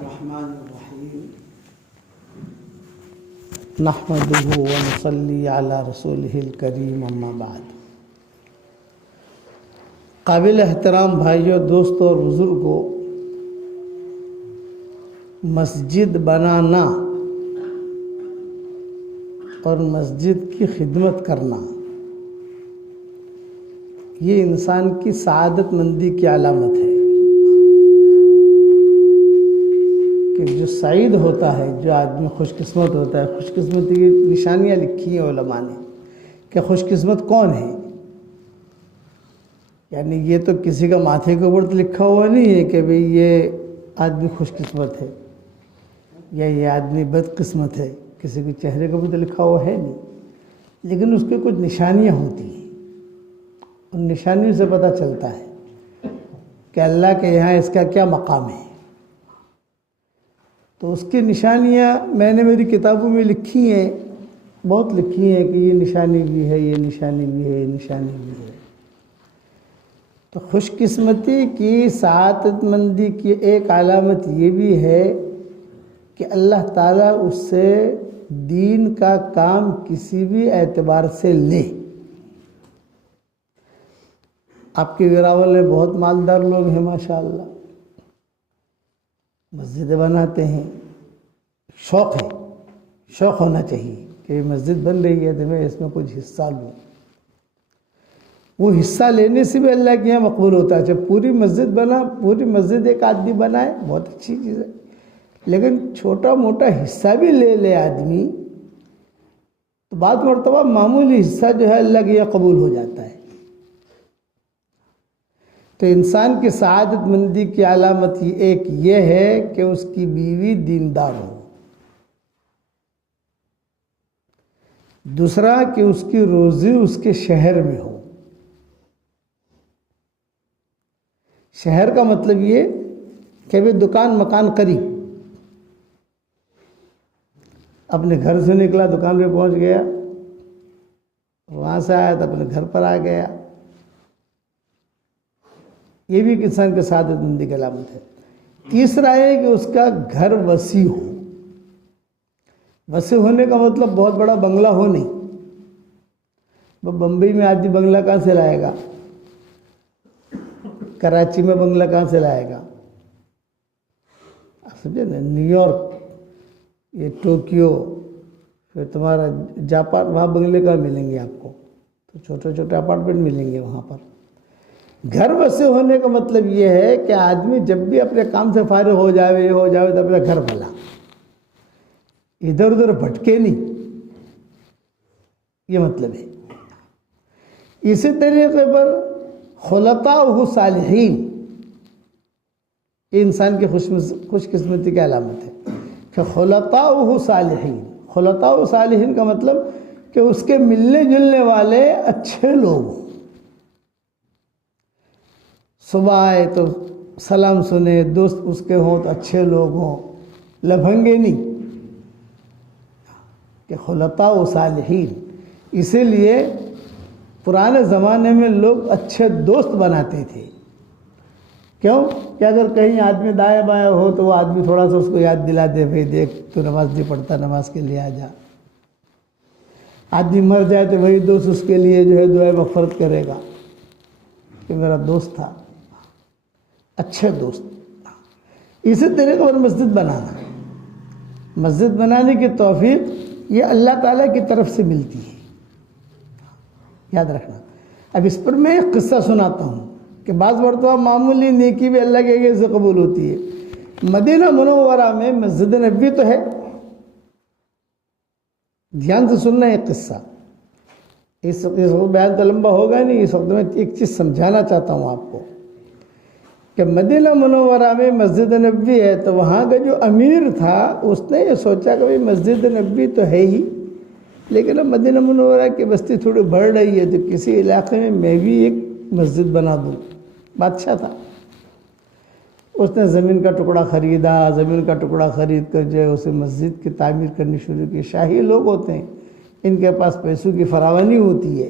الرحمن الرحیم نحمده ونصلی علی رسولہ الکریم اما بعد۔ قابل احترام بھائیوں، دوستوں اور بزرگوں، مسجد بنانا اور مسجد کی خدمت کرنا یہ انسان کی سعادت مندی کی علامت ہے کہ جو سعید ہوتا ہے، جو آدمی خوش قسمت ہوتا ہے۔ خوش قسمتی کی نشانیاں لکھی ہیں علماء نے کہ خوش قسمت کون ہے، یعنی یہ تو کسی کا ماتھے کے اوپر لکھا ہوا نہیں ہے کہ بھئی یہ آدمی خوش قسمت ہے یا یہ آدمی بد قسمت ہے، کسی کے چہرے کے اوپر تو لکھا ہوا ہے نہیں، لیکن اس کے کچھ نشانیاں ہوتی ہیں، ان نشانیوں سے پتہ چلتا ہے کہ اللہ کے یہاں اس کا کیا مقام ہے۔ تو اس کی نشانیاں میں نے میری کتابوں میں لکھی ہیں، بہت لکھی ہیں کہ یہ نشانی بھی ہے، یہ نشانی بھی ہے، یہ نشانی بھی ہے۔ تو خوش قسمتی کی سعادت مندی کی ایک علامت یہ بھی ہے کہ اللہ تعالیٰ اس سے دین کا کام کسی بھی اعتبار سے لے۔ آپ کے ویراول میں بہت مالدار لوگ ہیں ماشاءاللہ، مسجدیں بناتے ہیں، شوق ہے، شوق ہونا چاہیے کہ یہ مسجد بن رہی ہے تو میں اس میں کچھ حصہ لوں۔ وہ حصہ لینے سے بھی اللہ کے یہاں مقبول ہوتا ہے۔ جب پوری مسجد بنا، پوری مسجد ایک آدمی بنائے، بہت اچھی چیز ہے، لیکن چھوٹا موٹا حصہ بھی لے لے آدمی تو بعض مرتبہ معمولی حصہ جو ہے اللہ کے یہاں قبول ہو جاتا ہے۔ تو انسان کی سعادت مندی کی علامت ایک یہ ہے کہ اس کی بیوی دیندار ہو، دوسرا کہ اس کی روزی اس کے شہر میں ہو۔ شہر کا مطلب یہ کہ بھی دکان مکان قریب، اپنے گھر سے نکلا دکان پہ پہنچ گیا، وہاں سے آیا تو اپنے گھر پر آ گیا، یہ بھی انسان کے سعادت مندی کی علامت ہے۔ تیسرا ہے کہ اس کا گھر وسیع ہو۔ وسیع ہونے کا مطلب بہت بڑا بنگلہ ہو نہیں۔ بمبئی میں آدمی بنگلہ کہاں سے لائے گا؟ کراچی میں بنگلہ کہاں سے لائے گا؟ آپ سمجھے نا، نیو یارک، یہ ٹوکیو، پھر تمہارا جاپان، وہاں بنگلے کہاں ملیں گے آپ کو؟ تو چھوٹے چھوٹے اپارٹمنٹ ملیں گے وہاں پر۔ گھر وسیع ہونے کا مطلب یہ ہے کہ آدمی جب بھی اپنے کام سے فارغ ہو جاوے تو اپنا گھر بھلا، ادھر ادھر بھٹکے نہیں، یہ مطلب ہے۔ اسی طریقے پر خلطاء صالحین، یہ انسان کی خوش قسمتی کی علامت ہے کہ خلطاء صالحین۔ خلطاء صالحین کا مطلب کہ اس کے ملنے جلنے والے اچھے لوگ ہوں۔ صبح آئے تو سلام سنے، دوست اس کے ہوں تو اچھے لوگ ہوں، لبھنگے نہیں، کہ خلطاء صالحین۔ اسی لیے پرانے زمانے میں لوگ اچھے دوست بناتے تھے۔ کیوں کہ اگر کہیں آدمی دائیں بائیں ہو تو وہ آدمی تھوڑا سا اس کو یاد دلا دے، بھئی دیکھ تو نماز نہیں پڑھتا، نماز کے لیے آ جا۔ آدمی مر جائے تو وہی دوست اس کے لیے جو ہے دعائے مغفرت کرے گا کہ میرا دوست تھا، اچھے دوست۔ اسی طریقے پر مسجد بنانا، مسجد بنانے کی توفیق یہ اللہ تعالیٰ کی طرف سے ملتی ہے، یاد رکھنا۔ اب اس پر میں ایک قصہ سناتا ہوں کہ بعض مرتبہ معمولی نیکی بھی اللہ کے آگے سے قبول ہوتی ہے۔ مدینہ منورہ میں مسجد نبوی تو ہے، دھیان سے سننا ایک قصہ، اس وقت بیان تو لمبا ہوگا نہیں، اس وقت میں ایک چیز سمجھانا چاہتا ہوں آپ کو کہ مدینہ منورہ میں مسجد نبوی ہے، تو وہاں کا جو امیر تھا اس نے یہ سوچا کہ مسجد نبوی تو ہے ہی، لیکن اب مدینہ منورہ کی بستی تھوڑی بڑھ رہی ہے تو کسی علاقے میں بھی ایک مسجد بنا دوں۔ بادشاہ تھا، اس نے زمین کا ٹکڑا خریدا، زمین کا ٹکڑا خرید کر جو ہے اسے مسجد کی تعمیر کرنی شروع کی۔ شاہی لوگ ہوتے ہیں، ان کے پاس پیسوں کی فراوانی ہوتی ہے۔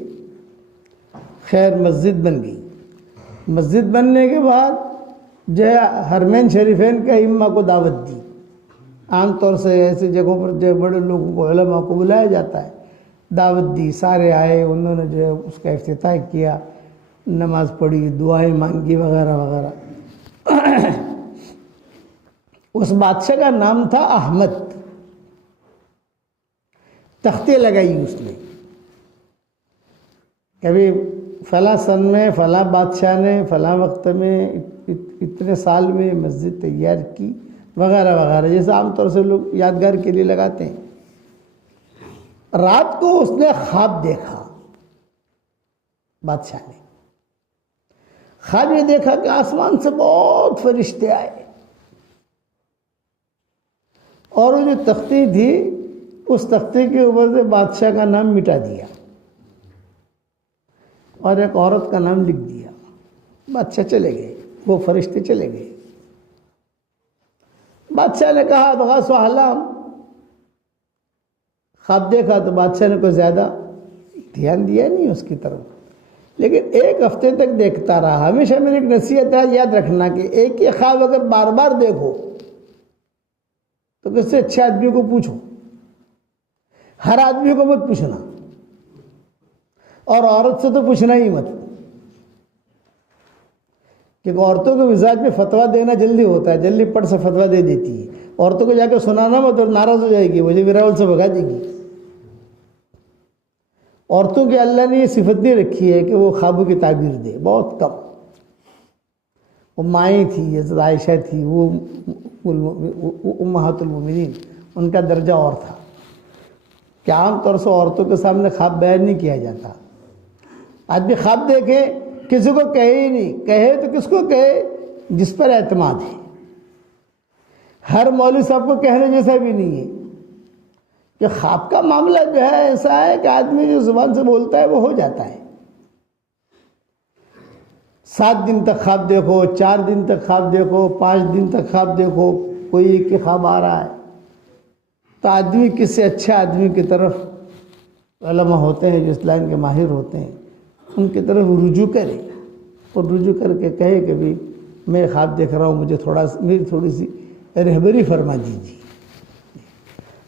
خیر مسجد بن گئی۔ مسجد بننے کے بعد جو ہے حرمین شریفین کا ائمہ کو دعوت دی عام طور سے ایسی جگہوں پر جو بڑے لوگوں کو علماء کو بلایا جاتا ہے، دعوت دی، سارے آئے، انہوں نے جو ہے اس کا افتتاح کیا، نماز پڑھی، دعائیں مانگی وغیرہ وغیرہ۔ اس بادشاہ کا نام تھا احمد۔ تختیں لگائی اس نے، کبھی فلاں سن میں فلاں بادشاہ نے فلاں وقت میں اتنے سال میں مسجد تیار کی وغیرہ وغیرہ، جیسے عام طور سے لوگ یادگار کے لیے لگاتے ہیں۔ رات کو اس نے خواب دیکھا، بادشاہ نے خواب یہ دیکھا کہ آسمان سے بہت فرشتے آئے اور وہ جو تختی تھی اس تختی کے اوپر سے بادشاہ کا نام مٹا دیا اور ایک عورت کا نام لکھ دیا۔ بادشاہ چلے گئے، وہ فرشتے چلے گئے۔ بادشاہ نے کہا ادغاث و احلام، خواب دیکھا تو بادشاہ نے کوئی زیادہ دھیان دیا نہیں اس کی طرف، لیکن ایک ہفتے تک دیکھتا رہا۔ ہمیشہ میری ایک نصیحت ہے، یاد رکھنا کہ ایک ہی خواب اگر بار بار دیکھو تو کس سے اچھے آدمی کو پوچھو، ہر آدمی کو مت پوچھنا، اور عورت سے تو پوچھنا ہی مت، کیونکہ عورتوں کے مزاج میں فتویٰ دینا جلدی ہوتا ہے، جلدی پٹ سے فتویٰ دے دیتی ہے۔ عورتوں کو جا کے سنانا مت اور ناراض ہو جائے گی، مجھے وراول سے بھگا دے گی۔ عورتوں کی اللہ نے یہ صفت نہیں رکھی ہے کہ وہ خوابوں کی تعبیر دے، بہت کم۔ وہ مائیں تھی، حضرت عائشہ تھی، وہ امہات المومنین، ان کا درجہ اور تھا کہ عام طور سے عورتوں کے سامنے خواب بیان نہیں کیا جاتا۔ آدمی خواب دیکھے کسی کو کہے ہی نہیں، کہے تو کس کو کہے جس پر اعتماد ہے۔ ہر مولوی صاحب کو کہنے جیسا بھی نہیں ہے، کہ خواب کا معاملہ جو ہے ایسا ہے کہ آدمی جو زبان سے بولتا ہے وہ ہو جاتا ہے۔ 7 دن تک خواب دیکھو، 4 دن تک خواب دیکھو، 5 دن تک خواب دیکھو، کوئی ایک ہی خواب آ رہا ہے، تو آدمی کسی اچھے آدمی کی طرف، علماء ہوتے ہیں جو اس لائن کے ماہر ہوتے ہیں، ان کی طرف رجوع کرے اور رجوع کر کے کہے کہ بھی میں خواب دیکھ رہا ہوں، مجھے میری تھوڑی سی رہبری فرما دیجیے۔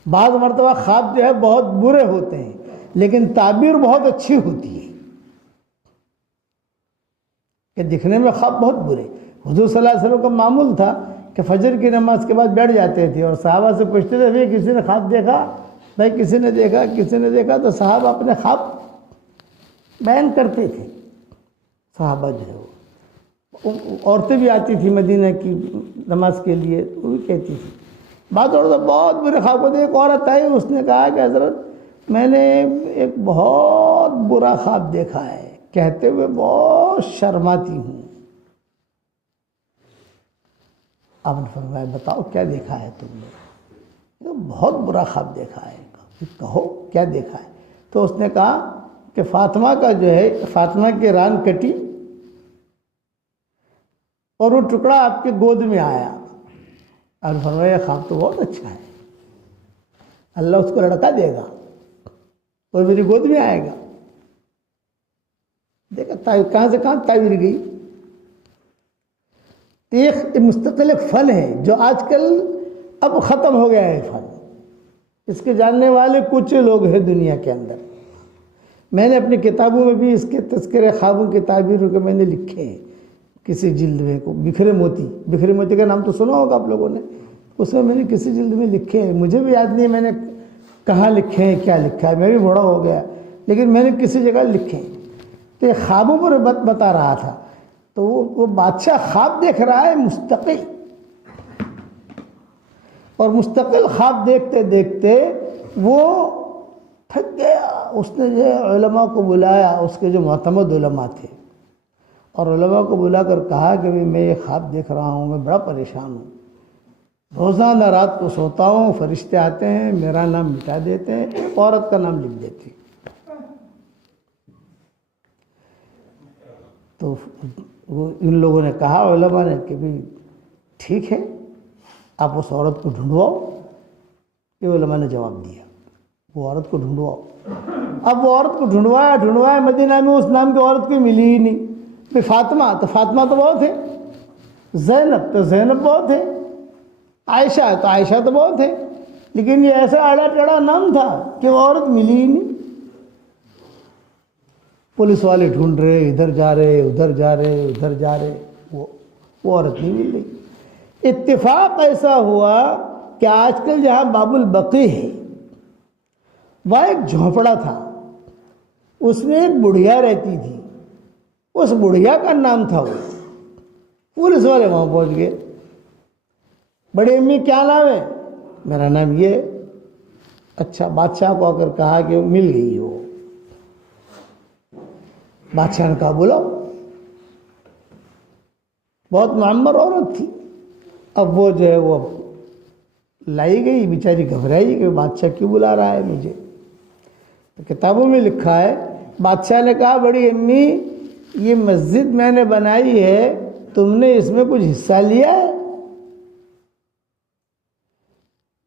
بعض مرتبہ خواب جو ہے بہت برے ہوتے ہیں لیکن تعبیر بہت اچھی ہوتی ہے، کہ دکھنے میں خواب بہت برے۔ حضور صلی اللہ علیہ وسلم کا معمول تھا کہ فجر کی نماز کے بعد بیٹھ جاتے تھے اور صحابہ سے پوچھتے تھے بھائی کسی نے خواب دیکھا؟ بھائی کسی نے دیکھا؟ کسی نے دیکھا؟ تو صحابہ اپنے خواب بیان کرتے تھے۔ صحابہ جو ہے عورتیں بھی آتی تھی مدینہ کی نماز کے لیے، وہ بھی کہتی تھی۔ بعض عورتیں بہت برے خواب کو ایک عورت آئی، اس نے کہا کہ حضرت میں نے ایک بہت برا خواب دیکھا ہے، کہتے ہوئے بہت شرماتی ہوں۔ آپ نے فرمایا بتاؤ کیا دیکھا ہے تم نے؟ بہت برا خواب دیکھا ہے، کہو کیا دیکھا ہے؟ تو اس نے کہا کہ فاطمہ کا جو ہے، فاطمہ کی ران کٹی اور وہ ٹکڑا آپ کے گود میں آیا۔ اور فرمایا خواب تو بہت اچھا ہے، اللہ اس کو لڑکا دے گا اور میری گود میں آئے گا۔ دیکھا کہاں سے کہاں تعبیر گئی۔ ایک مستقل ایک فن ہے جو آج کل اب ختم ہو گیا ہے فن، اس کے جاننے والے کچھ لوگ ہیں دنیا کے اندر۔ میں نے اپنی کتابوں میں بھی اس کے تذکرے خوابوں کی تعبیروں کے میں نے لکھے ہیں، کسی جلد میں کو بکھرے موتی کا نام تو سنا ہوگا آپ لوگوں نے، اس میں نے کسی جلد میں لکھے ہیں، مجھے بھی یاد نہیں میں نے کہاں لکھے ہیں، کیا لکھا ہے، میں بھی بڑا ہو گیا، لیکن میں نے کسی جگہ لکھے ہیں۔ تو یہ خوابوں پر بتا رہا تھا، تو وہ بادشاہ خواب دیکھ رہا ہے مستقل، اور مستقل خواب دیکھتے دیکھتے وہ تھک گیا۔ اس نے جو علماء کو بلایا، اس کے جو معتمد علماء تھے، اور علماء کو بلا کر کہا کہ میں یہ خواب دیکھ رہا ہوں، میں بڑا پریشان ہوں، روزانہ رات کو سوتا ہوں، فرشتے آتے ہیں، میرا نام مٹا دیتے ہیں، عورت کا نام لکھ دیتے ہیں۔ تو وہ ان لوگوں نے کہا، علماء نے، کہ بھی ٹھیک ہے آپ اس عورت کو ڈھونڈواؤ۔ یہ علماء نے جواب دیا، وہ عورت کو ڈھونڈواؤ۔ اب وہ عورت کو ڈھونڈوایا، مدینہ میں اس نام کی عورت کوئی ملی ہی نہیں۔ پھر فاطمہ تو بہت ہے، زینب تو زینب بہت ہے، عائشہ تو عائشہ تو بہت ہے، لیکن یہ ایسا اڑا ٹڑا نام تھا کہ وہ عورت ملی ہی نہیں۔ پولیس والے ڈھونڈ رہے، ادھر جا رہے ادھر جا رہے ادھر جا رہے، وہ عورت نہیں مل رہی۔ اتفاق ایسا ہوا کہ آج کل جہاں باب البقیع ہے وہاں ایک جھونپڑا تھا، اس میں ایک بڑھیا رہتی تھی، اس بڑھیا کا نام تھا وہ۔ پولیس والے وہاں پہنچ گئے، بڑی امی کیا نام ہے؟ میرا نام یہ ہے۔ اچھا، بادشاہ کو آ کر کہا کہ مل گئی وہ۔ بادشاہ نے کہا بلاؤ۔ بہت معمر عورت تھی، اب وہ جو ہے وہ لائی گئی، بیچاری گھبرائی کہ بادشاہ کیوں بلا رہا ہے مجھے۔ کتابوں میں لکھا ہے بادشاہ نے کہا بڑی امی یہ مسجد میں نے بنائی ہے، تم نے اس میں کچھ حصہ لیا ہے؟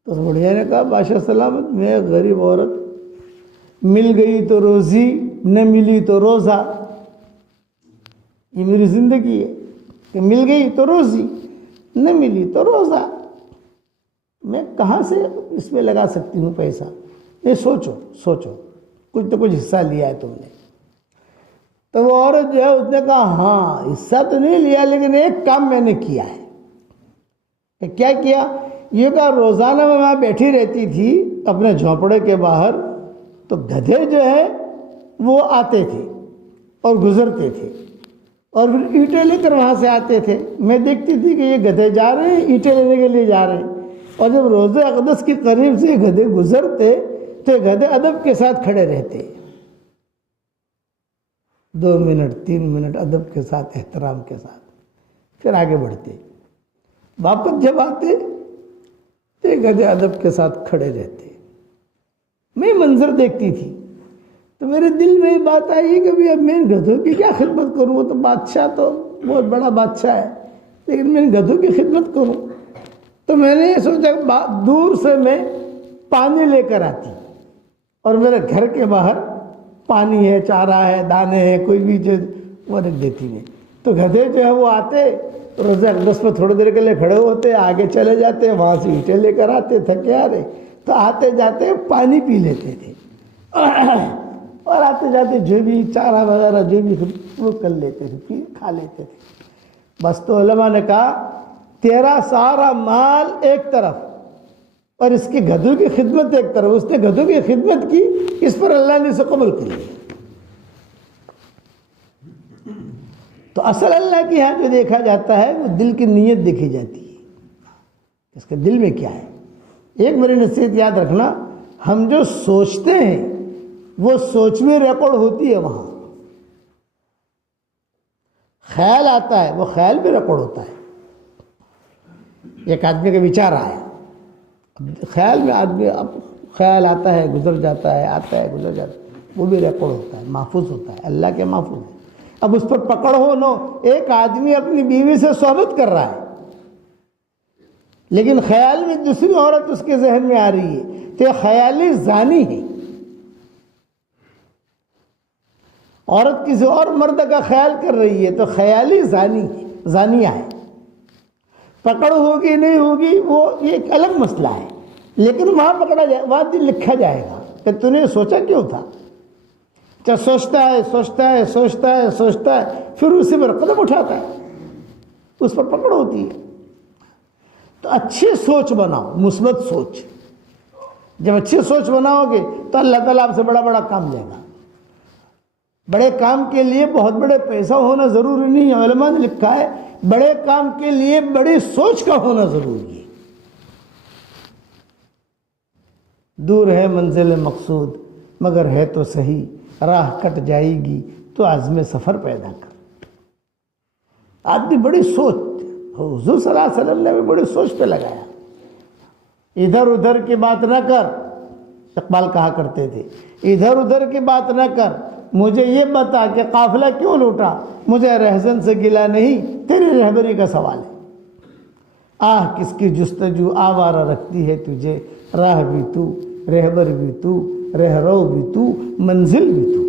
تو بڑھیا نے کہا بادشاہ سلامت، میں غریب عورت، مل گئی تو روزی، نہ ملی تو روزہ، یہ میری زندگی ہے کہ مل گئی تو روزی، نہ ملی تو روزہ، میں کہاں سے اس میں لگا سکتی ہوں پیسہ؟ یہ سوچو کچھ تو کچھ حصہ لیا ہے تم نے۔ تو وہ عورت جو ہے اس نے کہا ہاں حصہ تو نہیں لیا، لیکن ایک کام میں نے کیا ہے۔ کہ کیا کیا؟ یہ کہا روزانہ میں وہاں بیٹھی رہتی تھی اپنے جھونپڑے کے باہر، تو گدھے جو ہے وہ آتے تھے اور گزرتے تھے، اور پھر اینٹیں لے کر وہاں سے آتے تھے۔ میں دیکھتی تھی کہ یہ گدھے جا رہے ہیں، اینٹیں لینے کے لیے جا رہے ہیں، اور جب روزہ اقدس کے قریب سے گدھے گزرتے تو گدھے ادب کے ساتھ کھڑے رہتے، 2 منٹ 3 منٹ ادب کے ساتھ، احترام کے ساتھ، پھر آگے بڑھتے۔ واپس جب آتے تو گدھے ادب کے ساتھ کھڑے رہتے۔ میں منظر دیکھتی تھی تو میرے دل میں یہ بات آئی کہ اب میں گدھوں کی کیا خدمت کروں؟ وہ تو بادشاہ تو بہت بڑا بادشاہ ہے، لیکن میں گدھوں کی خدمت کروں؟ تو میں نے یہ سوچا دور سے میں پانی لے کر آتی، اور میرے گھر کے باہر پانی ہے، چارہ ہے، دانے ہیں، کوئی بھی چیز وہ رکھ دیتی میں۔ تو گدھے جو ہے وہ آتے، روزہ اقدس میں تھوڑی دیر کے لیے کھڑے ہوتے، آگے چلے جاتے، وہاں سے اینٹیں لے کر آتے، تھکے آ رہے تو آتے جاتے پانی پی لیتے تھے، اور آتے جاتے جو بھی چارہ وغیرہ جو بھی وہ کر لیتے تھے، کھا لیتے تھے۔ بس تو علماء نے کہا تیرا سارا مال ایک طرف اور اس کی گدھوں کی خدمت ایک طرف، اس نے گدھوں کی خدمت کی، اس پر اللہ نے اسے قبول کر لیا۔ تو اصل اللہ کے یہاں جو دیکھا جاتا ہے وہ دل کی نیت دیکھی جاتی ہے، اس کے دل میں کیا ہے۔ ایک میری نصیحت یاد رکھنا، ہم جو سوچتے ہیں وہ سوچ میں ریکارڈ ہوتی ہے، وہاں خیال آتا ہے وہ خیال میں ریکارڈ ہوتا ہے۔ ایک آدمی کا وچار آیا، خیال میں آدمی اب خیال آتا ہے گزر جاتا ہے، آتا ہے گزر جاتا ہے، وہ بھی ریکارڈ ہوتا ہے، محفوظ ہوتا ہے، اللہ کے محفوظ ہے۔ اب اس پر پکڑ ہو نو، ایک آدمی اپنی بیوی سے صحبت کر رہا ہے لیکن خیال میں دوسری عورت اس کے ذہن میں آ رہی ہے، تو یہ خیالی زانی ہے۔ عورت کسی اور مرد کا خیال کر رہی ہے تو خیالی زانی ہے، زانیہ ہے۔ پکڑ ہوگی نہیں ہوگی وہ ایک الگ مسئلہ ہے، لیکن وہاں پکڑا جائے، وہاں دل لکھا جائے گا کہ تو نے سوچا کیوں تھا۔ چاہے سوچتا ہے پھر اسی پر قدم اٹھاتا ہے، اس پر پکڑ ہوتی ہے۔ تو اچھی سوچ بناؤ، مثبت سوچ۔ جب اچھی سوچ بناؤ گے تو اللہ تعالیٰ آپ سے بڑا بڑا کام لے گا۔ بڑے کام کے لیے بہت بڑے پیسہ ہونا ضروری نہیں ہے، علماء نے لکھا ہے بڑے کام کے لیے بڑی سوچ کا ہونا ضروری ہے۔ دور ہے منزل مقصود مگر ہے تو صحیح، راہ کٹ جائے گی تو عزم سفر پیدا کر۔ آدمی بڑی سوچ، حضور صلی اللہ علیہ وسلم نے بھی بڑی سوچ پہ لگایا۔ ادھر ادھر کی بات نہ کر، اقبال کہا کرتے تھے، ادھر ادھر کی بات نہ کر، مجھے یہ بتا کہ قافلہ کیوں لوٹا، مجھے رہزن سے گلا نہیں، تیری رہبری کا سوال ہے۔ آہ کس کی جستجو آوارہ رکھتی ہے تجھے، راہ بھی تو، رہبر بھی تو، رہرو بھی تو، منزل بھی تو۔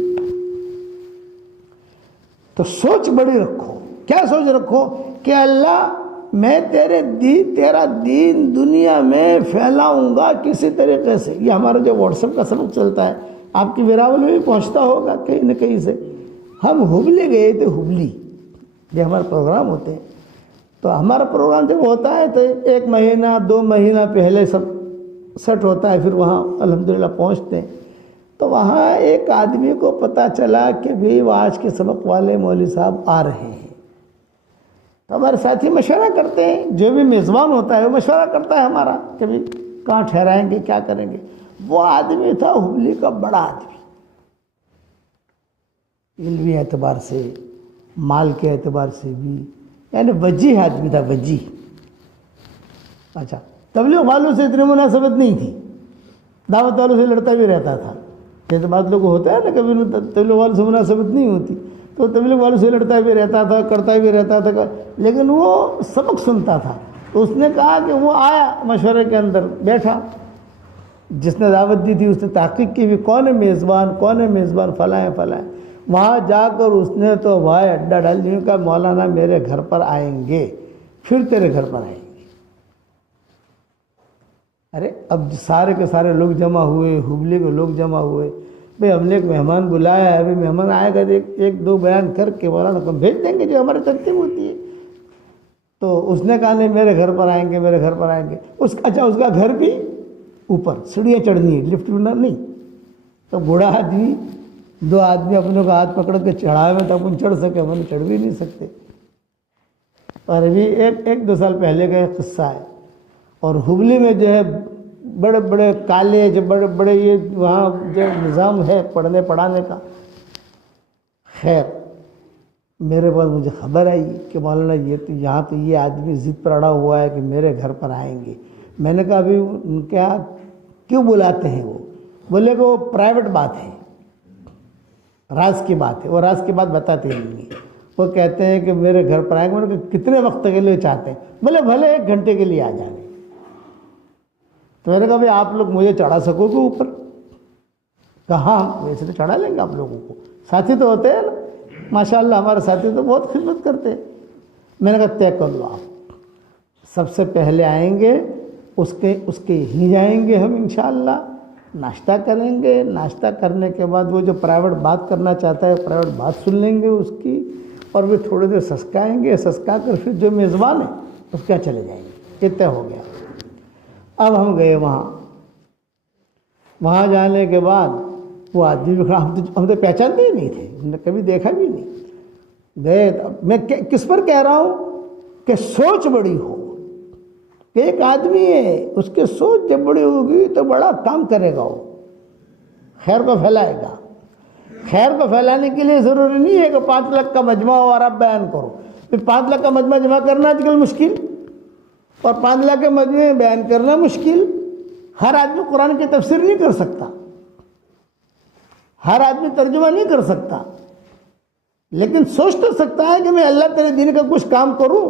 تو سوچ بڑی رکھو۔ کیا سوچ رکھو کہ اللہ میں تیرا دین دنیا میں پھیلاؤں گا کسی طریقے سے. یہ ہمارا جو واٹس ایپ کا سبق چلتا ہے آپ کی ویراول میں بھی پہنچتا ہوگا کہیں نہ کہیں سے. ہم ہبلی گئے تھے، ہبلی یہ ہمارے پروگرام ہوتے ہیں. تو ہمارا پروگرام جب ہوتا ہے تو 1 مہینہ 2 مہینہ پہلے سب سیٹ ہوتا ہے، پھر وہاں الحمدللہ پہنچتے ہیں. تو وہاں ایک آدمی کو پتہ چلا کہ بھی وہ آج کے سبق والے مولوی صاحب آ رہے ہیں. تو ہمارے ساتھی مشورہ کرتے ہیں، جو بھی میزبان ہوتا ہے وہ مشورہ کرتا ہے ہمارا کہ بھی کہاں ٹھہرائیں گے، کیا کریں گے. وہ آدمی تھا ہبلی کا بڑا آدمی، علمی اعتبار سے، مال کے اعتبار سے بھی، یعنی وجیح آدمی تھا، وجیح. اچھا، تبلیغ والوں سے اتنی مناسبت نہیں تھی، دعوت والوں سے لڑتا بھی رہتا تھا. جیسے بعض لوگ ہوتا ہے نا کبھی تبلیغ والوں سے مناسبت نہیں ہوتی تو تبلیغ والوں سے لڑتا بھی رہتا تھا، کرتا بھی رہتا تھا، لیکن وہ سبق سنتا تھا. تو اس نے کہا کہ وہ آیا مشورے کے اندر بیٹھا، جس نے دعوت دی تھی اس نے تحقیق کی بھی کون ہے میزبان، فلاں ہے. وہاں جا کر اس نے تو بھائی اڈا ڈال دیا کہ مولانا میرے گھر پر آئیں گے، پھر تیرے گھر پر آئیں گے. ارے اب سارے کے سارے لوگ جمع ہوئے، ہبلی کے لوگ جمع ہوئے. بھئی ہم نے ایک مہمان بلایا ہے، ابھی مہمان آئے گا 1-2 بیان کر کے مولانا کو بھیج دیں گے جو ہماری ترتیب ہوتی ہے. تو اس نے کہا نہیں میرے گھر پر آئیں گے. اچھا اس کا گھر بھی اوپر سیڑھیاں چڑھنی ہے، لفٹ نہیں. تو بوڑھا آدمی 2 آدمی اپنوں کا ہاتھ پکڑ کے چڑھائے میں تو اپن چڑھ سکے، ہم چڑھ بھی نہیں سکتے. اور ابھی 1-2 سال پہلے کا ایک قصہ ہے. اور ہبلی میں جو ہے بڑے بڑے کالج، بڑے بڑے یہ وہاں جو نظام ہے پڑھنے پڑھانے کا. خیر میرے پاس مجھے خبر آئی کہ مولانا یہاں تو یہ آدمی ضد پر اڑا ہوا ہے کہ میرے گھر پر آئیں گے. میں نے کہا ابھی کیا کیوں بلاتے ہیں؟ وہ بولے کہ وہ پرائیویٹ بات ہے، راز کی بات ہے. وہ راز کی بات بتاتے نہیں. وہ کہتے ہیں کہ میرے گھر پر آئیں گے. میں نے کہا کتنے وقت کے لیے چاہتے ہیں؟ بولے بھلے 1 گھنٹے کے لیے آ جائیں. تو میں نے کہا بھائی آپ لوگ مجھے چڑھا سکو گے اوپر؟ کہاں ویسے تو چڑھا لیں گے آپ لوگوں کو، ساتھی تو ہوتے ہیں نا، ماشاءاللہ ہمارے ساتھی تو بہت خدمت کرتے ہیں. میں نے کہا طے کر لو، آپ سب سے پہلے آئیں گے، اس کے ہی جائیں گے ہم انشاءاللہ، ناشتہ کریں گے. ناشتہ کرنے کے بعد وہ جو پرائیویٹ بات کرنا چاہتا ہے پرائیویٹ بات سن لیں گے اس کی، اور وہ تھوڑی دیر سسکائیں گے. سسکا کر پھر جو میزبان ہے اس کے چلے جائیں گے. یہ طے ہو گیا. اب ہم گئے وہاں جانے کے بعد وہ آدمی بھی کھڑا، ہم تو پہچانتے ہی نہیں تھے، ہم نے کبھی دیکھا بھی نہیں. گئے میں کس پر کہہ رہا ہوں کہ سوچ بڑی ہو. ایک آدمی ہے، اس کی سوچ جب بڑی ہوگی تو بڑا کام کرے گا، وہ خیر کو پھیلائے گا. خیر کو پھیلانے کے لیے ضروری نہیں ہے کہ 5 لاکھ کا مجمع ہو اور آپ بیان کرو. پھر 5 لاکھ کا مجمع جمع کرنا آج کل مشکل، اور 5 لاکھ کے مجمع میں بیان کرنا مشکل. ہر آدمی قرآن کی تفسیر نہیں کر سکتا، ہر آدمی ترجمہ نہیں کر سکتا، لیکن سوچ تو سکتا ہے کہ میں اللہ تیرے دین کا کچھ کام کروں.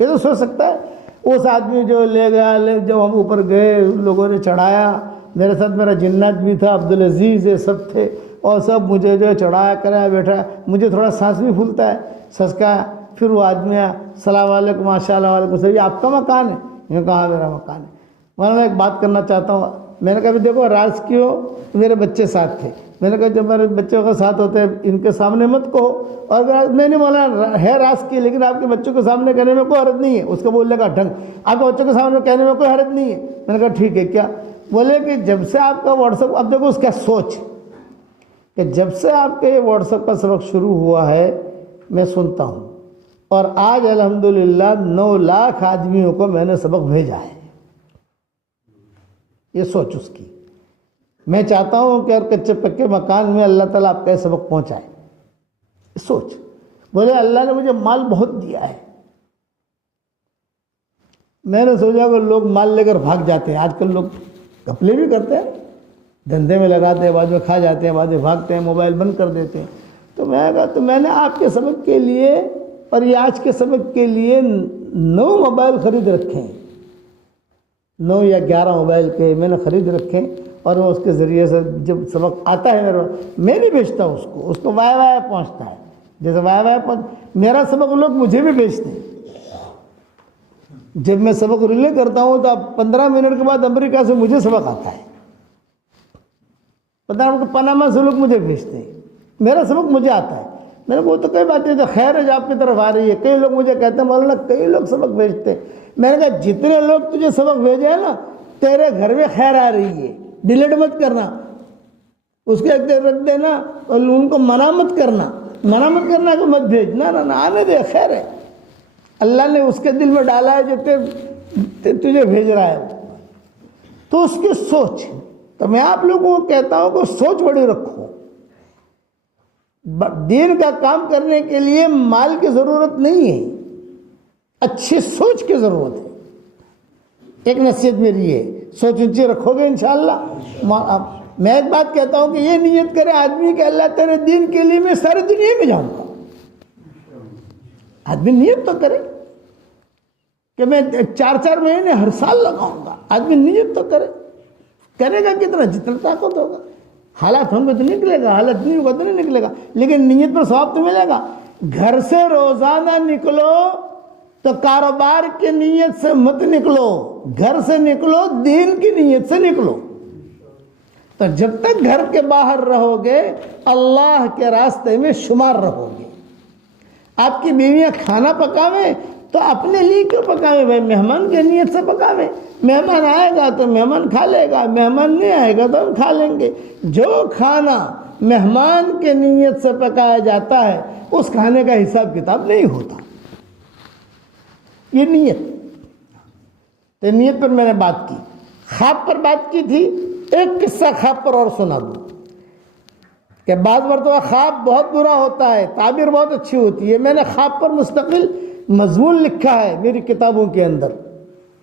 یہ تو سوچ سکتا ہے. اس آدمی جو لے گیا، جب ہم اوپر گئے لوگوں نے چڑھایا. میرے ساتھ میرا جنات بھی تھا، عبدالعزیز، یہ سب تھے، اور سب مجھے جو چڑھایا کرایا بیٹھا. مجھے تھوڑا سانس بھی پھولتا ہے، سسکایا. پھر وہ آدمی آیا، السلام علیکم، ماشاء اللہ، وعلیکم السلام، یہ آپ کا مکان ہے؟ میں نے کہا میرا مکان ہے. میں ایک بات کرنا چاہتا ہوں. میں نے کہا دیکھو راز کیوں، میرے بچے ساتھ تھے. میں نے کہا جب میرے بچوں کے ساتھ ہوتے ہیں ان کے سامنے مت کہو. اور نہیں مولانا ہے راز کی، لیکن آپ کے بچوں کے سامنے کہنے میں کوئی حرج نہیں ہے. اس کو بولنے کا ڈھنگ، آپ کے بچوں کے سامنے کہنے میں کوئی حرج نہیں ہے. میں نے کہا ٹھیک ہے. کیا بولے کہ جب سے آپ کا واٹس ایپ، اب دیکھو اس کا سوچ کہ جب سے آپ کے واٹس ایپ کا سبق شروع ہوا ہے میں سنتا ہوں، اور آج الحمدللہ 9 لاکھ آدمیوں کو میں نے سبق بھیجا ہے. یہ سوچ اس کی. میں چاہتا ہوں کہ اور کچے پکے مکان میں اللہ تعالیٰ آپ کا سبق پہنچائے. سوچ. بولے اللہ نے مجھے مال بہت دیا ہے. میں نے سوچا کہ لوگ مال لے کر بھاگ جاتے ہیں. آج کل لوگ گھپلے بھی کرتے ہیں، دھندے میں لگاتے ہیں، بعد میں کھا جاتے ہیں، بعد میں بھاگتے ہیں، موبائل بند کر دیتے ہیں. تو میں کہا تو میں نے آپ کے سبق کے لیے اور یہ آج کے سبق کے لیے 9 موبائل خرید رکھے ہیں. 9 یا 11 موبائل کے میں نے خرید رکھے، اور وہ اس کے ذریعے سے جب سبق آتا ہے میں نہیں بھیجتا اس کو وائی وائی پہنچتا ہے. جیسے وائی وائی میرا سبق لوگ مجھے بھی بھیجتے ہیں. جب میں سبق ریلے کرتا ہوں تو اب 15 منٹ کے بعد امریکہ سے مجھے سبق آتا ہے. 15 منٹ پاناما سے لوگ مجھے بھیجتے ہیں, میرا سبق مجھے آتا ہے. میں نے وہ تو کئی باتیں تو خیر ہے جو آپ کی طرف آ رہی ہے. کئی لوگ مجھے کہتے ہیں مولانا کئی لوگ سبق بھیجتے ہیں. میں نے کہا جتنے لوگ تجھے سبق بھیجے ہیں نا, تیرے گھر میں خیر آ رہی ہے, ڈیلیٹ مت کرنا, اس کے اگتے رکھ دینا اور ان کو منع مت کرنا کہ مت بھیجنا, نہ آنے دے, خیر ہے. اللہ نے اس کے دل میں ڈالا ہے جو تجھے بھیج رہا ہے, تو اس کی سوچ. تو میں آپ لوگوں کو کہتا ہوں کہ سوچ بڑی رکھو. دین کا کام کرنے کے لیے مال کی ضرورت نہیں ہے, اچھی سوچ کی ضرورت ہے. ایک نصیحت میری ہے, سوچ اونچی رکھو گے انشاءاللہ. میں ایک بات کہتا ہوں کہ یہ نیت کرے آدمی کہ اللہ تیرے دین کے لیے میں ساری دنیا میں جاؤں گا. آدمی نیت تو کرے کہ میں 4 مہینے ہر سال لگاؤں گا. آدمی نیت تو کرے گا کتنا, جتنا طاقت ہوگا. حالات ہوں گے تو نکلے گا, حالت نہیں ہوگا تو نہیں نکلے گا, لیکن نیت پر ثواب تو ملے گا. گھر سے روزانہ نکلو تو کاروبار کی نیت سے مت نکلو, گھر سے نکلو دین کی نیت سے نکلو. تو جب تک گھر کے باہر رہو گے اللہ کے راستے میں شمار رہو گے. آپ کی بیویاں کھانا پکاویں تو اپنے لیے کیوں پکاویں بھائی, مہمان کی نیت سے پکاویں. مہمان آئے گا تو مہمان کھا لے گا, مہمان نہیں آئے گا تو ہم کھا لیں گے. جو کھانا مہمان کے نیت سے پکایا جاتا ہے اس کھانے کا حساب کتاب نہیں ہوتا. یہ نیت. تو نیت پر میں نے بات کی. خواب پر بات کی تھی. ایک قصہ خواب پر اور سنا دوں کہ بعض مرتبہ خواب بہت برا ہوتا ہے, تعبیر بہت اچھی ہوتی ہے. میں نے خواب پر مستقل مضمون لکھا ہے میری کتابوں کے اندر,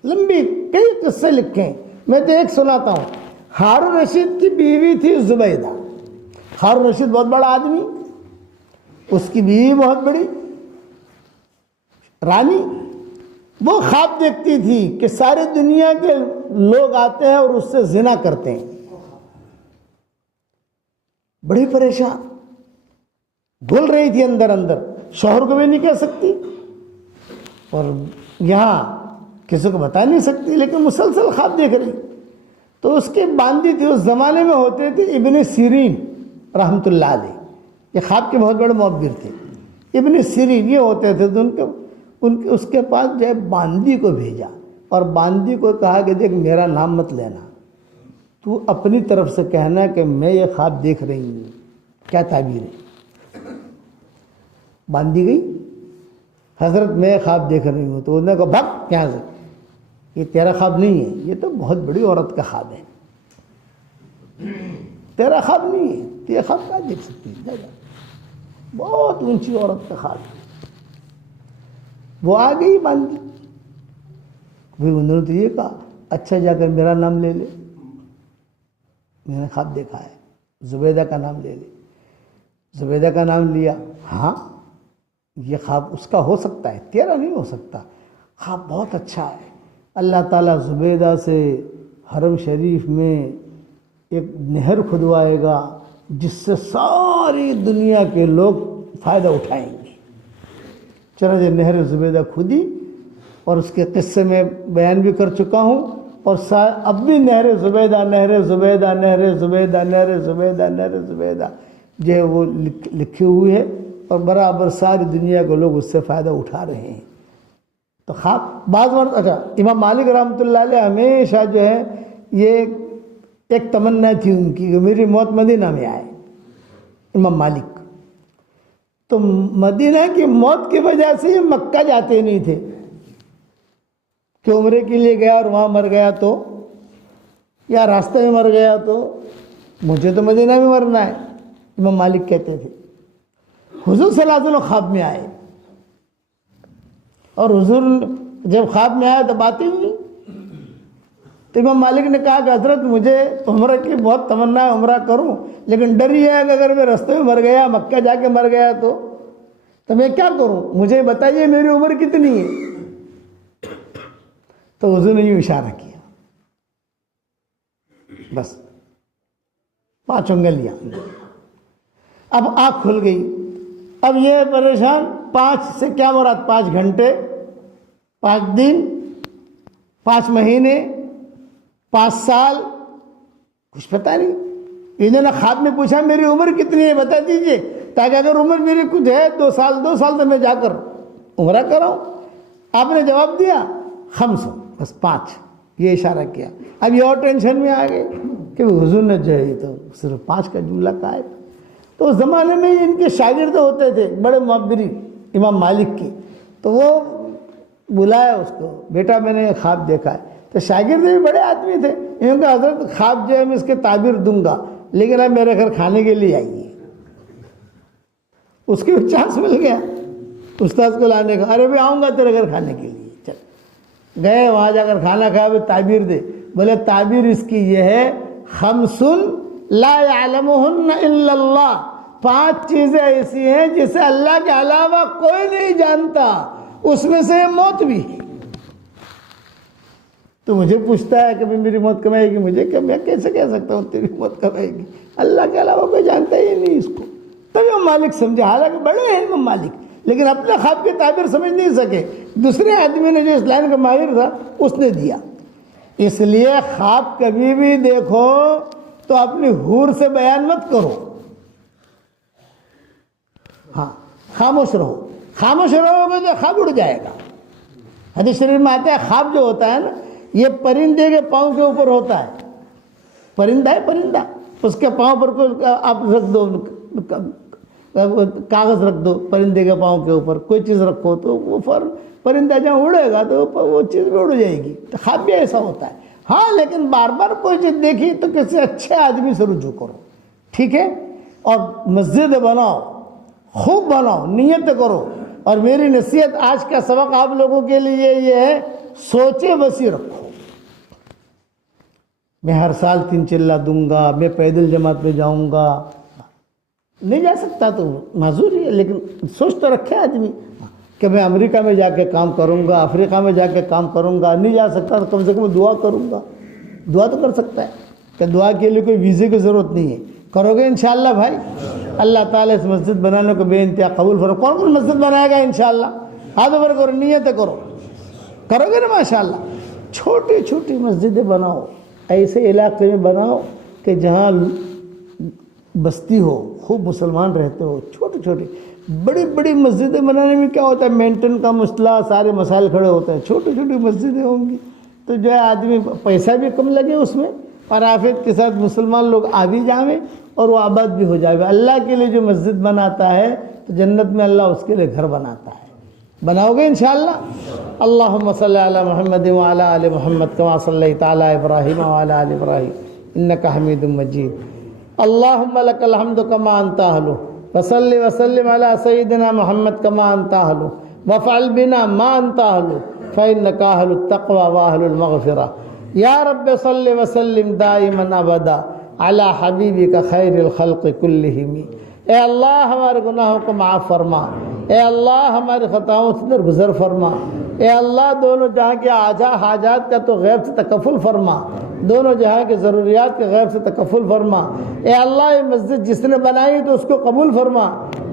لمبی کئی قصے لکھے ہیں. میں تو ایک سناتا ہوں. ہارون رشید کی بیوی تھی زبیدہ. ہارون رشید بہت بڑا آدمی, اس کی بیوی بہت بڑی رانی. وہ خواب دیکھتی تھی کہ ساری دنیا کے لوگ آتے ہیں اور اس سے زنا کرتے ہیں. بڑی پریشان, بول رہی تھی اندر اندر, شوہر کو بھی نہیں کہہ سکتی اور یہاں کسی کو بتا نہیں سکتی, لیکن مسلسل خواب دیکھ رہی. تو اس کی باندھی تھی, اس زمانے میں ہوتے تھے ابن سیرین رحمۃ اللہ علیہ, یہ خواب کے بہت بڑے معبر تھے. ابن سیرین یہ ہوتے تھے تو اس کے پاس جو ہے باندھی کو بھیجا اور باندھی کو کہا کہ دیکھ میرا نام مت لینا, تو اپنی طرف سے کہنا کہ میں یہ خواب دیکھ رہی ہوں, کیا تعبیر ہے. باندھی گئی, حضرت میں خواب دیکھ رہی ہوں. تو انہوں نے کہا بھگ یہاں سے, یہ تیرا خواب نہیں ہے, یہ تو بہت بڑی عورت کا خواب ہے, تیرا خواب نہیں ہے, تو یہ خواب کیا دیکھ سکتی ہے, بہت اونچی عورت کا خواب ہے. وہ آ گئی باندھی. پھر انہوں نے تو یہ کہا اچھا جا کر میرا نام لے لے, میں نے خواب دیکھا ہے, زبیدہ کا نام لے لے. زبیدہ کا نام لیا. ہاں یہ خواب اس کا ہو سکتا ہے, تیرا نہیں ہو سکتا. خواب بہت اچھا ہے. اللہ تعالیٰ زبیدہ سے حرم شریف میں ایک نہر کھدوائے گا جس سے ساری دنیا کے لوگ فائدہ اٹھائیں گے. چنانچہ نہر زبیدہ کھدی اور اس کے قصے میں بیان بھی کر چکا ہوں, اور اب بھی نہر زبیدہ نہر زبیدہ نہر زبیدہ نہر زبیدہ نہر زبیدہ جو ہے وہ لکھی ہوئی ہے, اور برابر ساری دنیا کے لوگ اس سے فائدہ اٹھا رہے ہیں. تو خواب بعض مرد اچھا, امام مالک رحمۃ اللہ علیہ ہمیشہ جو ہے یہ ایک تمنا تھی ان کی کہ میری موت مدینہ میں آئے. امام مالک تو مدینہ کی موت کی وجہ سے یہ مکہ جاتے نہیں تھے کہ عمرے کے لیے گیا اور وہاں مر گیا تو, یا راستے میں مر گیا تو, مجھے تو مدینہ میں مرنا ہے. امام مالک کہتے تھے. حضور صلی اللہ علیہ وسلم خواب میں آئے, اور حضور جب خواب میں آیا تو باتیں ہوئی. تو امام مالک نے کہا کہ حضرت مجھے عمرہ کی بہت تمنا ہے, عمرہ کروں, لیکن ڈر یہ ہے کہ اگر میں راستے میں مر گیا, مکہ جا کے مر گیا تو میں کیا کروں, مجھے بتائیے میری عمر کتنی ہے. تو حضور نے یوں اشارہ کیا, بس 5 انگلیاں. اب آنکھ کھل گئی. اب یہ پریشان, 5 سے کیا مراد, 5 گھنٹے, 5 دن, 5 مہینے 5 سال کچھ پتہ نہیں. انہوں نے خواب میں پوچھا میری عمر کتنی ہے بتا دیجئے, تاکہ اگر عمر میری کچھ ہے 2 سال تو میں جا کر عمرہ کراؤں. آپ نے جواب دیا 5 بس 5, یہ اشارہ کیا. اب یہ اور ٹینشن میں آ گئے کہ حضور نے جو ہے تو صرف 5 کا جملہ کہا ہے. تو اس زمانے میں ان کے شاگرد ہوتے تھے بڑے معبری امام مالک کی, تو وہ بلایا اس کو, بیٹا میں نے خواب دیکھا ہے. تو شاگرد بھی بڑے آدمی تھے, انہوں نے کہا حضرت خواب جو ہے میں اس کے تعبیر دوں گا, لیکن اب میرے گھر کھانے کے لیے آئیے. اس کے چانس مل گیا استاذ کو لانے کا, ارے بھائی آؤں گا تیرے گھر کھانے کے لیے. چل گئے, وہاں جا کر کھانا کھایا, وہ تعبیر دے. بولے تعبیر اس کی یہ ہے 5 لا يعلمهن الا اللہ, 5 چیزیں ایسی ہیں جسے اللہ کے علاوہ کوئی نہیں جانتا, اس میں سے موت بھی ہے. تو مجھے پوچھتا ہے کہ میری موت کب آئے گی, مجھے کہ میں کیسے کہہ سکتا ہوں تیری موت کب آئے گی, اللہ کے علاوہ کوئی جانتا ہی نہیں اس کو. تب امام مالک سمجھے, حالانکہ بڑے ہیں امام مالک, لیکن اپنے خواب کی تعبیر سمجھ نہیں سکے. دوسرے آدمی نے جو اس لائن کا ماہر تھا اس نے دیا. اس لیے خواب کبھی بھی دیکھو تو اپنی حور سے بیان مت کرو, ہاں خاموش رہو. خاموش رہو گے تو خواب اڑ جائے گا. حدیث شریف میں آتا ہے خواب جو ہوتا ہے نا یہ پرندے کے پاؤں کے اوپر ہوتا ہے. پرندہ ہے پرندہ, اس کے پاؤں پر کوئی آپ رکھ دو, کاغذ رکھ دو پرندے کے پاؤں کے اوپر, کوئی چیز رکھو تو وہ پرندہ جہاں اڑے گا تو وہ چیز بھی اڑ جائے گی. تو خواب بھی ایسا ہوتا ہے. ہاں لیکن بار بار کوئی چیز دیکھی تو کسی اچھے آدمی سے رجوع کرو, ٹھیک ہے, اور مسجد بناؤ, خوب بناؤ, نیت کرو. اور میری نصیحت آج کا سبق آپ لوگوں کے لیے یہ ہے, سوچے وسیع رکھو. میں ہر سال 3 چلہ دوں گا, میں پیدل جماعت میں جاؤں گا, نہیں جا سکتا تو معذور ہی ہے, لیکن سوچ تو رکھے آدمی کہ میں امریکہ میں جا کے کام کروں گا, افریقہ میں جا کے کام کروں گا. نہیں جا سکتا تو کم سے کم دعا کروں گا. دعا تو کر سکتا ہے, کہ دعا کے لیے کوئی ویزے کی ضرورت نہیں ہے. کرو گے انشاءاللہ بھائی, اللہ تعالیٰ اس مسجد بنانے کو بے انتہا قبول فرمائے. کون کون مسجد بنائے گا انشاءاللہ؟ ہاتھ اوپر کرو, نیت کرو, کرو گے نا ماشاءاللہ. چھوٹی چھوٹی مسجدیں بناؤ, ایسے علاقے میں بناؤ کہ جہاں بستی ہو, خوب مسلمان رہتے ہو. چھوٹی چھوٹی, بڑی بڑی مسجدیں بنانے میں کیا ہوتا ہے, مینٹین کا مسئلہ, سارے مسائل کھڑے ہوتے ہیں. چھوٹی چھوٹی مسجدیں ہوں گی تو جو ہے آدمی پیسہ بھی کم لگے اس میں, اور آفیت کے ساتھ مسلمان لوگ آ بھی جائیں اور وہ آباد بھی ہو جائے. اللہ کے لیے جو مسجد بناتا ہے تو جنت میں اللہ اس کے لیے گھر بناتا ہے. بناؤ گے انشاءاللہ؟ اللہم صلی علی محمد وعلی آل محمد کما صلیت علی ابراہیم وعلی آل ابراہیم انک حمید مجید. اللہم لک الحمد کما انت اہلہ, وصلی وسلم علی سیدنا محمد کما انت اہلہ, وفعل بنا ما انت اہلہ فإنک اہل التقوی واہل المغفرہ. یا رب صلی وسلم دائما ابدا علی حبیبک خیر الخلق کلہم. اے اللہ ہمارے گناہوں کو معاف فرما, اے اللہ ہماری خطاؤں سے درگزر فرما, اے اللہ دونوں جہاں کے حاجات کا تو غیب سے تکفل فرما, دونوں جہاں کے ضروریات کے غیب سے تکفل فرما. اے اللہ یہ مسجد جس نے بنائی تو اس کو قبول فرما,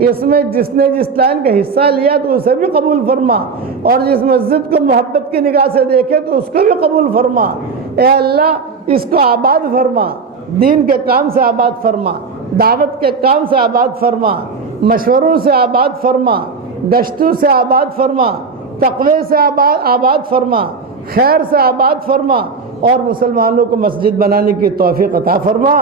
اس میں جس نے جس لائن کا حصہ لیا تو اسے بھی قبول فرما, اور جس مسجد کو محبت کی نگاہ سے دیکھے تو اس کو بھی قبول فرما. اے اللہ اس کو آباد فرما, دین کے کام سے آباد فرما, دعوت کے کام سے آباد فرما, مشوروں سے آباد فرما, گشتوں سے آباد فرما, تقوی سے آباد فرما, خیر سے آباد فرما, اور مسلمانوں کو مسجد بنانے کی توفیق عطا فرما.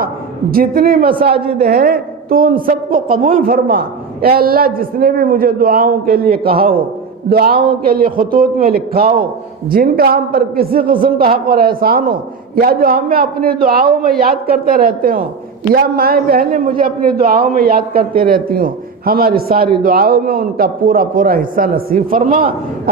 جتنی مساجد ہیں تو ان سب کو قبول فرما. اے اللہ جس نے بھی مجھے دعاؤں کے لیے کہا ہو, دعاؤں کے لیے خطوط میں لکھا ہو, جن کا ہم پر کسی قسم کا حق اور احسان ہو, یا جو ہمیں اپنی دعاؤں میں یاد کرتے رہتے ہوں, یا مائیں بہنیں مجھے اپنی دعاؤں میں یاد کرتے رہتی ہوں, ہماری ساری دعاؤں میں ان کا پورا پورا حصہ نصیب فرما.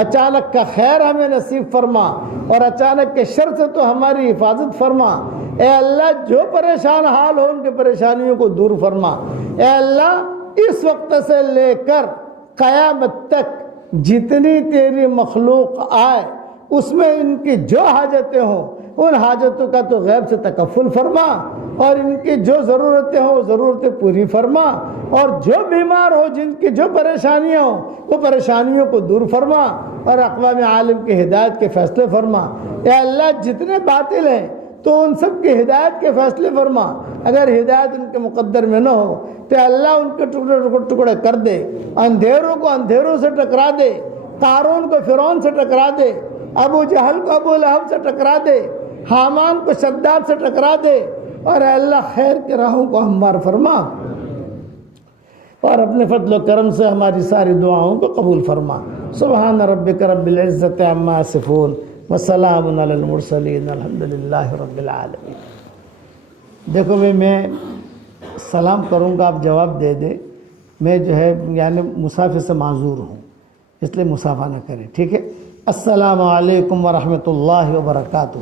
اچانک کا خیر ہمیں نصیب فرما, اور اچانک کے شر سے تو ہماری حفاظت فرما. اے اللہ جو پریشان حال ہو ان کی پریشانیوں کو دور فرما. اے اللہ اس وقت سے لے کر قیامت تک جتنی تیری مخلوق آئے اس میں ان کی جو حاجتیں ہوں ان حاجتوں کا تو غیب سے تکفل فرما. اور ان کی جو ضرورتیں ہوں وہ ضرورتیں پوری فرما، اور جو بیمار ہو، جن کی جو پریشانیاں ہوں وہ پریشانیوں کو دور فرما، اور اقوام عالم کی ہدایت کے فیصلے فرما۔ اے اللہ جتنے باطل ہیں تو ان سب کی ہدایت کے فیصلے فرما، اگر ہدایت ان کے مقدر میں نہ ہو تو اللہ ان کے ٹکڑے ٹکڑے کر دے، اندھیروں کو اندھیروں سے ٹکرا دے، قارون کو فرعون سے ٹکرا دے، ابو جہل کو ابو لہب سے ٹکرا دے، حامان کو شداد سے ٹکرا دے، اور اے اللہ خیر کے راہوں کو ہموار فرما، اور اپنے فضل و کرم سے ہماری ساری دعاؤں کو قبول فرما۔ سبحان ربک رب العزت عما یصفون وسلام علی المرسلین الحمدللہ رب العالمین۔ دیکھو بھئی میں سلام کروں گا، آپ جواب دے دیں، میں جو ہے یعنی مسافر سے معذور ہوں، اس لیے مسافہ نہ کریں، ٹھیک ہے؟ السلام علیکم ورحمۃ اللہ وبرکاتہ۔